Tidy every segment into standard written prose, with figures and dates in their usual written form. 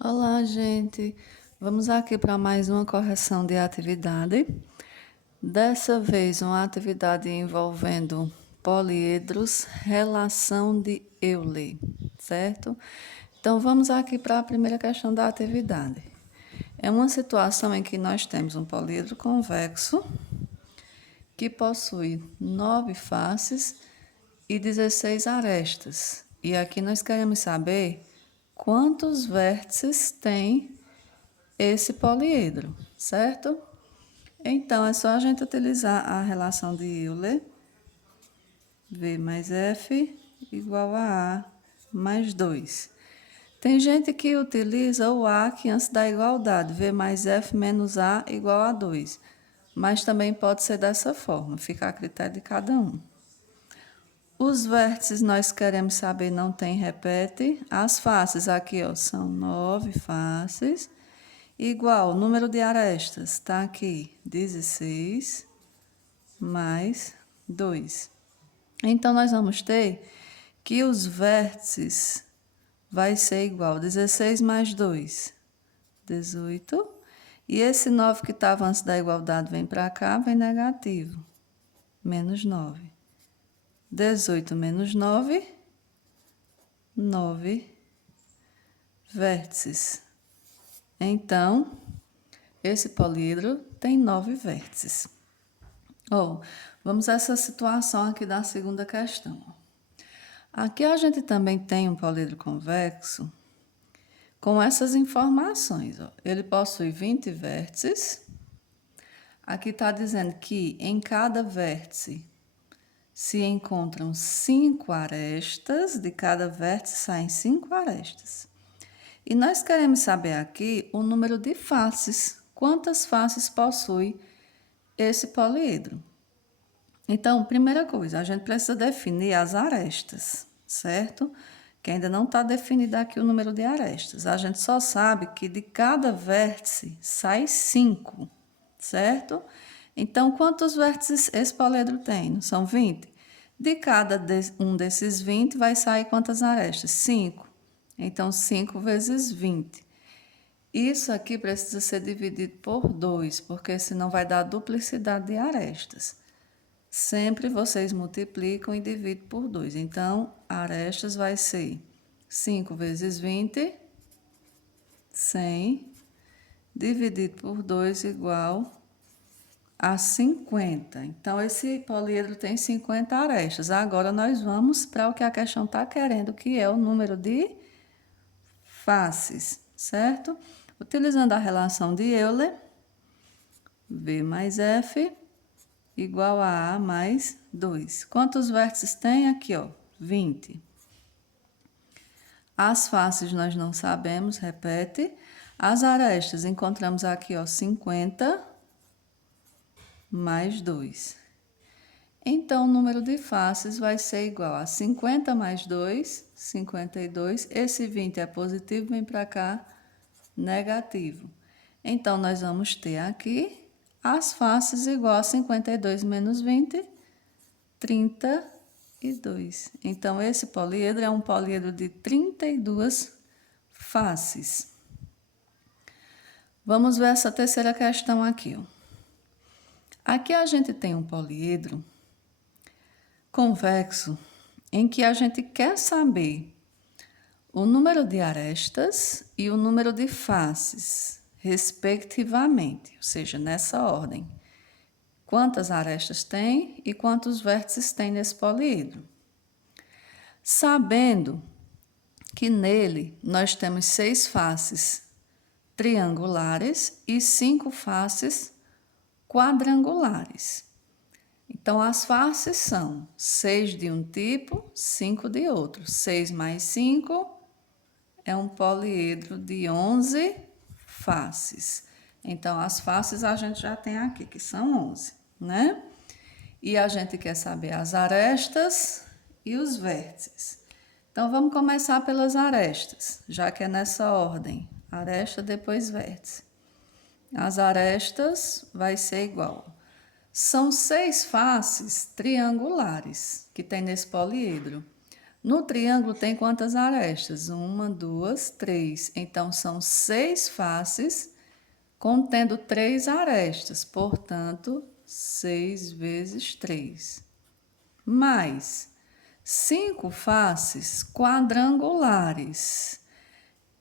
Olá, gente. Vamos aqui para mais uma correção de atividade. Dessa vez, uma atividade envolvendo poliedros, relação de Euler, certo? Então, vamos aqui para a primeira questão da atividade. É uma situação em que nós temos um poliedro convexo que possui 9 faces e 16 arestas. E aqui nós queremos saber quantos vértices tem esse poliedro, certo? Então, é só a gente utilizar a relação de Euler, V mais F igual a mais 2. Tem gente que utiliza o A aqui antes da igualdade, V mais F menos A igual a 2. Mas também pode ser dessa forma, fica a critério de cada um. Os vértices nós queremos saber, não tem repete. As faces aqui, ó, são 9 faces. Igual, número de arestas está aqui, 16 mais 2. Então, nós vamos ter que os vértices vai ser igual 16 mais 2, 18. E esse 9 que estava antes da igualdade vem para cá, vem negativo, menos 9. 18 menos 9, 9 vértices. Então, esse poliedro tem 9 vértices. Vamos a essa situação aqui da segunda questão. Aqui a gente também tem um poliedro convexo com essas informações. Ele possui 20 vértices. Aqui está dizendo que em cada vértice se encontram 5 arestas, de cada vértice saem 5 arestas. E nós queremos saber aqui o número de faces. Quantas faces possui esse poliedro? Então, primeira coisa, a gente precisa definir as arestas, certo? Que ainda não está definido aqui o número de arestas. A gente só sabe que de cada vértice sai 5, certo? Então, quantos vértices esse poliedro tem? Não são 20? De cada um desses 20 vai sair quantas arestas? 5. Então, 5 vezes 20. Isso aqui precisa ser dividido por 2, porque senão vai dar duplicidade de arestas. Sempre vocês multiplicam e dividem por 2. Então, arestas vai ser 5 vezes 20, 100, dividido por 2 igual a 50. Então, esse poliedro tem 50 arestas. Agora, nós vamos para o que a questão está querendo, que é o número de faces, certo? Utilizando a relação de Euler, V mais F igual a A mais 2. Quantos vértices tem aqui, ó? 20. As faces nós não sabemos, repete. As arestas encontramos aqui, ó, 50 mais 2. Então, o número de faces vai ser igual a 50 mais 2, 52. Esse 20 é positivo, vem para cá, negativo. Então, nós vamos ter aqui as faces igual a 52 menos 20, 32. Então, esse poliedro é um poliedro de 32 faces. Vamos ver essa terceira questão aqui, ó. Aqui a gente tem um poliedro convexo em que a gente quer saber o número de arestas e o número de faces, respectivamente, ou seja, nessa ordem. Quantas arestas tem e quantos vértices tem nesse poliedro. Sabendo que nele nós temos 6 faces triangulares e 5 faces quadrangulares. Então, as faces são 6 de um tipo, 5 de outro. 6 mais 5 é um poliedro de 11 faces. Então, as faces a gente já tem aqui, que são 11, né? E a gente quer saber as arestas e os vértices. Então, vamos começar pelas arestas, já que é nessa ordem. Aresta, depois vértice. As arestas vai ser igual. São 6 faces triangulares que tem nesse poliedro. No triângulo tem quantas arestas? 1, 2, 3. Então, são 6 faces contendo 3 arestas. Portanto, 6 vezes 3. Mais 5 faces quadrangulares.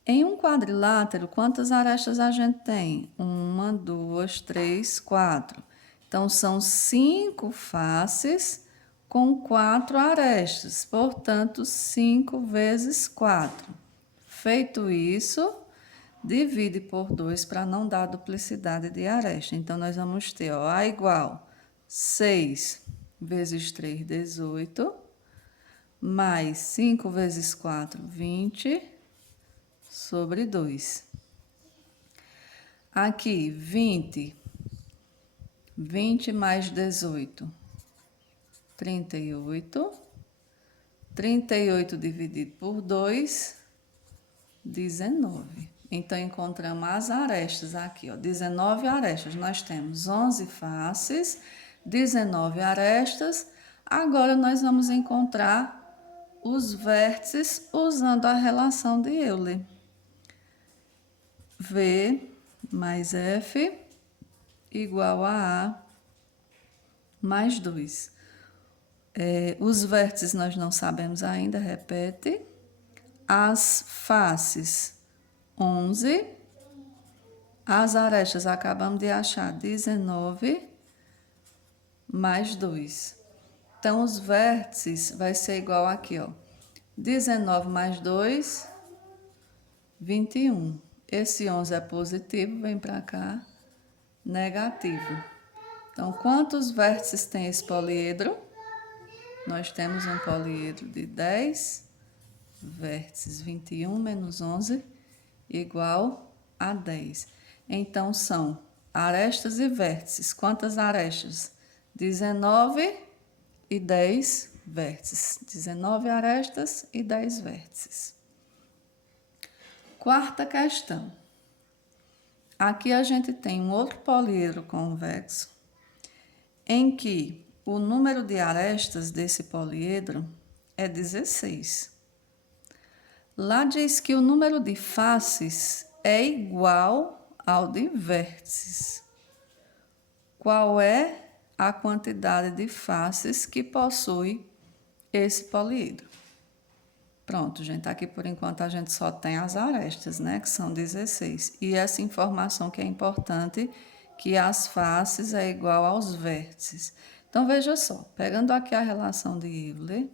Em um quadrilátero, quantas arestas a gente tem? 1, 2, 3, 4. Então, são 5 faces com 4 arestas. Portanto, 5 vezes 4. Feito isso, divide por 2 para não dar duplicidade de aresta. Então, nós vamos ter, ó, A igual 6 vezes 3, 18, mais 5 vezes 4, 20, sobre 2. Aqui, 20 mais 18, 38. 38 dividido por 2, 19. Então, encontramos as arestas aqui, ó, 19 arestas. Nós temos 11 faces, 19 arestas. Agora, nós vamos encontrar os vértices usando a relação de Euler. V mais F igual a A mais 2. Os vértices nós não sabemos ainda, repete. As faces, 11. As arestas acabamos de achar, 19 mais 2. Então, os vértices vai ser igual aqui, ó. 19 mais 2, 21. Esse 11 é positivo, vem para cá, negativo. Então, quantos vértices tem esse poliedro? Nós temos um poliedro de 10 vértices. 21 menos 11 igual a 10. Então, são arestas e vértices. Quantas arestas? 19 e 10 vértices. 19 arestas e 10 vértices. Quarta questão. Aqui a gente tem um outro poliedro convexo em que o número de arestas desse poliedro é 16. Lá diz que o número de faces é igual ao de vértices. Qual é a quantidade de faces que possui esse poliedro? Pronto, gente, aqui por enquanto a gente só tem as arestas, né, que são 16. E essa informação que é importante, que as faces é igual aos vértices. Então, veja só, pegando aqui a relação de Euler,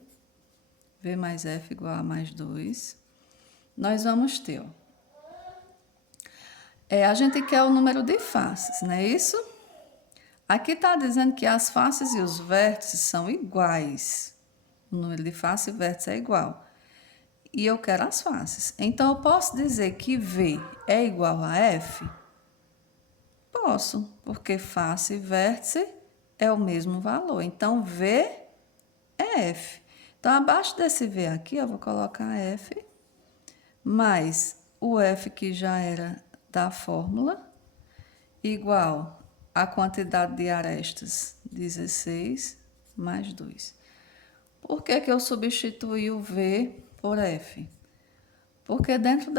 V mais F igual a mais 2, nós vamos ter, ó, a gente quer o número de faces, não é isso? Aqui está dizendo que as faces e os vértices são iguais. O número de face e vértice é igual. E eu quero as faces. Então, eu posso dizer que V é igual a F? Posso, porque face e vértice é o mesmo valor. Então, V é F. Então, abaixo desse V aqui, eu vou colocar F, mais o F que já era da fórmula, igual a quantidade de arestas, 16, mais 2. Por que eu substituí o V por F? Porque dentro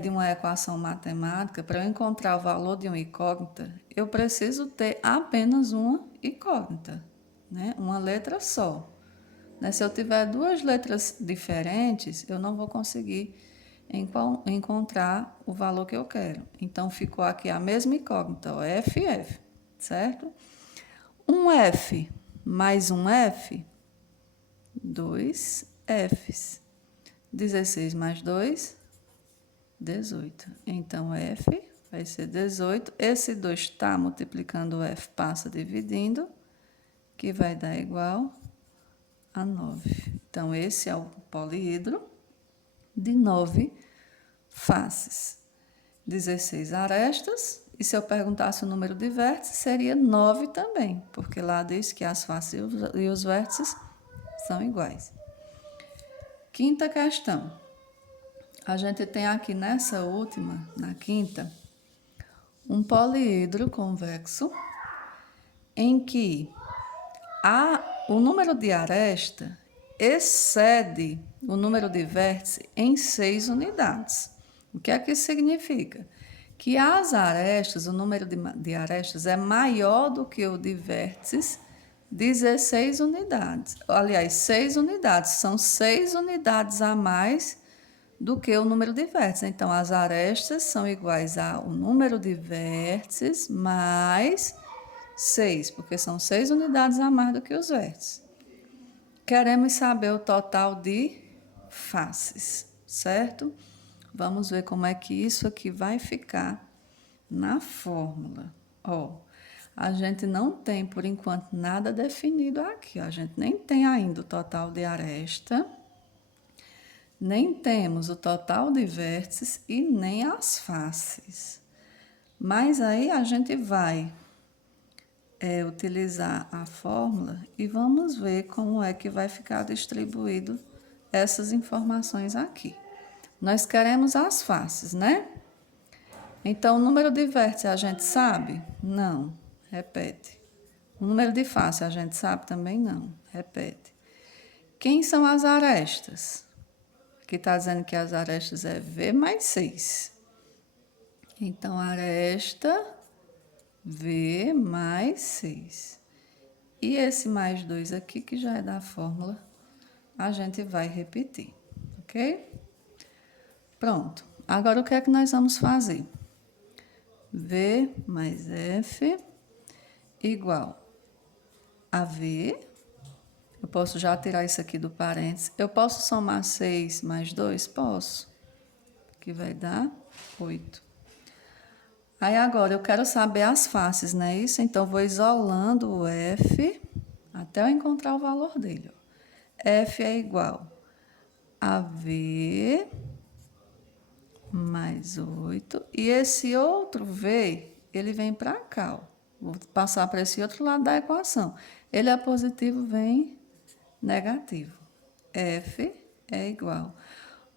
de uma equação matemática, para eu encontrar o valor de uma incógnita, eu preciso ter apenas uma incógnita, né? Uma letra só. Né? Se eu tiver duas letras diferentes, eu não vou conseguir encontrar o valor que eu quero. Então, ficou aqui a mesma incógnita, ó, FF, certo? Um F mais um F, 2 Fs. 16 mais 2, 18. Então, F vai ser 18. Esse 2 está multiplicando o F, passa dividindo, que vai dar igual a 9. Então, esse é o poliedro de 9 faces. 16 arestas. E se eu perguntasse o número de vértices, seria 9 também, porque lá diz que as faces e os vértices são iguais. Quinta questão. A gente tem aqui nessa última, na quinta, um poliedro convexo em que o número de aresta excede o número de vértices em 6 unidades. O que é que isso significa? Que as arestas, o número de arestas é maior do que o de vértices, 16 unidades. Aliás, 6 unidades. São 6 unidades a mais do que o número de vértices. Então, as arestas são iguais ao número de vértices mais 6, porque são 6 unidades a mais do que os vértices. Queremos saber o total de faces, certo? Vamos ver como é que isso aqui vai ficar na fórmula. Ó, a gente não tem, por enquanto, nada definido aqui. A gente nem tem ainda o total de aresta, nem temos o total de vértices e nem as faces. Mas aí a gente vai utilizar a fórmula e vamos ver como é que vai ficar distribuído essas informações aqui. Nós queremos as faces, né? Então, o número de vértices a gente sabe? Não. Repete. O número de face a gente sabe também? Não. Repete. Quem são as arestas? Aqui está dizendo que as arestas é V mais 6. Então, aresta V mais 6. E esse mais 2 aqui, que já é da fórmula, a gente vai repetir, ok? Pronto. Agora, o que é que nós vamos fazer? V mais F igual a V. Eu posso já tirar isso aqui do parênteses. Eu posso somar 6 mais 2? Posso. Que vai dar 8. Aí, agora, eu quero saber as faces, não é isso? Então, vou isolando o F até eu encontrar o valor dele. F é igual a V mais 8. E esse outro V, ele vem para cá, ó. Vou passar para esse outro lado da equação. Ele é positivo, vem negativo. F é igual.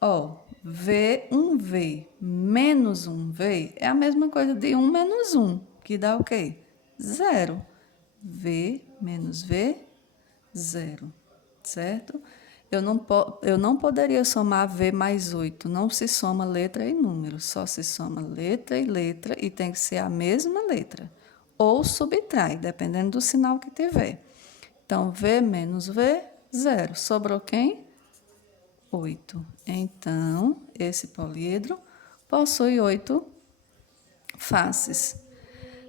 Ó, V, 1V menos 1V é a mesma coisa de 1 menos 1, que dá o quê? 0. V menos V, 0. Certo? Eu não poderia somar V mais 8. Não se soma letra e número, só se soma letra e tem que ser a mesma letra. Ou subtrai, dependendo do sinal que tiver. Então, V menos V, 0. Sobrou quem? 8. Então, esse poliedro possui 8 faces.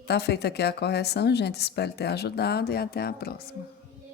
Tá feita aqui a correção, gente. Espero ter ajudado e até a próxima.